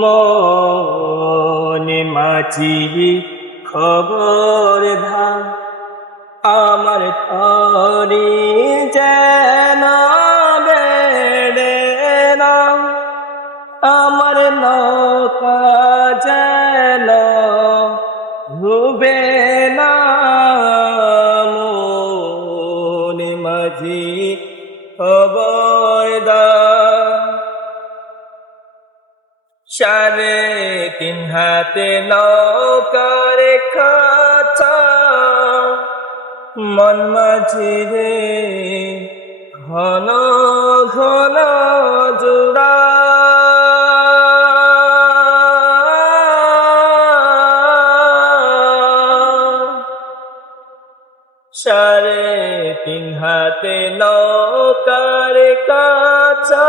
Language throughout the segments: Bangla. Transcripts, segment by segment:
মনে মাঝিবি খবর ধা আমার তরি যেন বেড়ে না আমার নৌকা যেন ডুবে না মনে মাঝি খবর দা চারে তিন হাতে নৌকারে খাচা মন রে ঘন ঘন জোড়া সারে তিন হাতে নৌকারে কাচা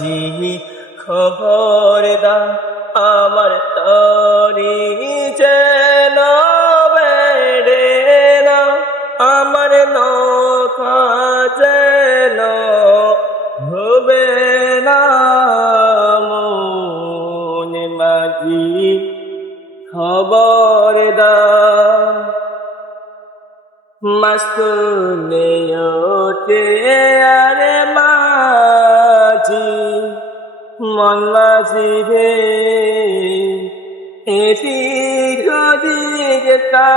বাজি খবর দা আমার তরি যেন না আমার নৌকা যেন ভুবে না মন খবর দা মাস্তু ওঠে আরে মা মল্লা শিবে এটি যদি যেতা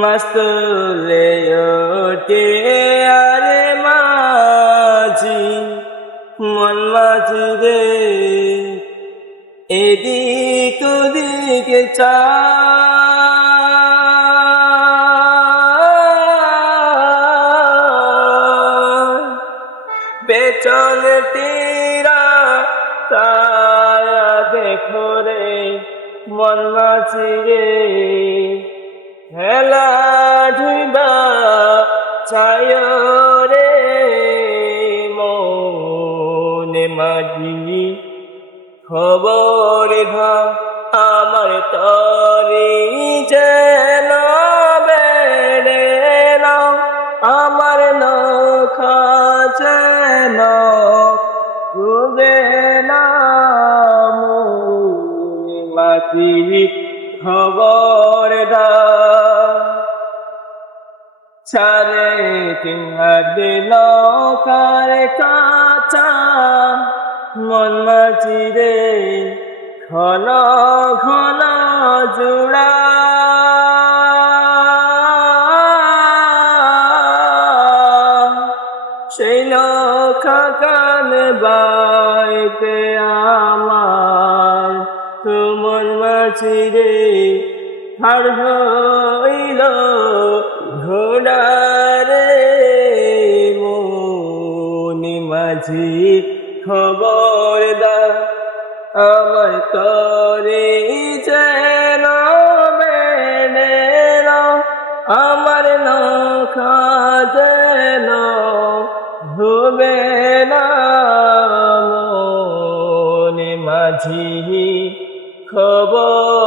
মস্তুলে ওটে আরে মাঝি মন মাঝি রে এদিক ওদিকে চা পেছন তীরা তারা দেখো রে মন রে হেলা ঝুঁদা ছায় রে মনে মাঝি খবর ঘ আমার তরি যেন উম্মতি খবর চালে তিহার দিল কারে কাচা মন মাঝিরে ঘন ঘন জোড়া সেই লোক কান বাইতে আমার তোমার মাঝিরে রে হার হইল ঘোড়ারে মনি মাঝি খবর দা আমার তরে যেন মেনে আমার নখা যেন ভুবে না মাঝি খবর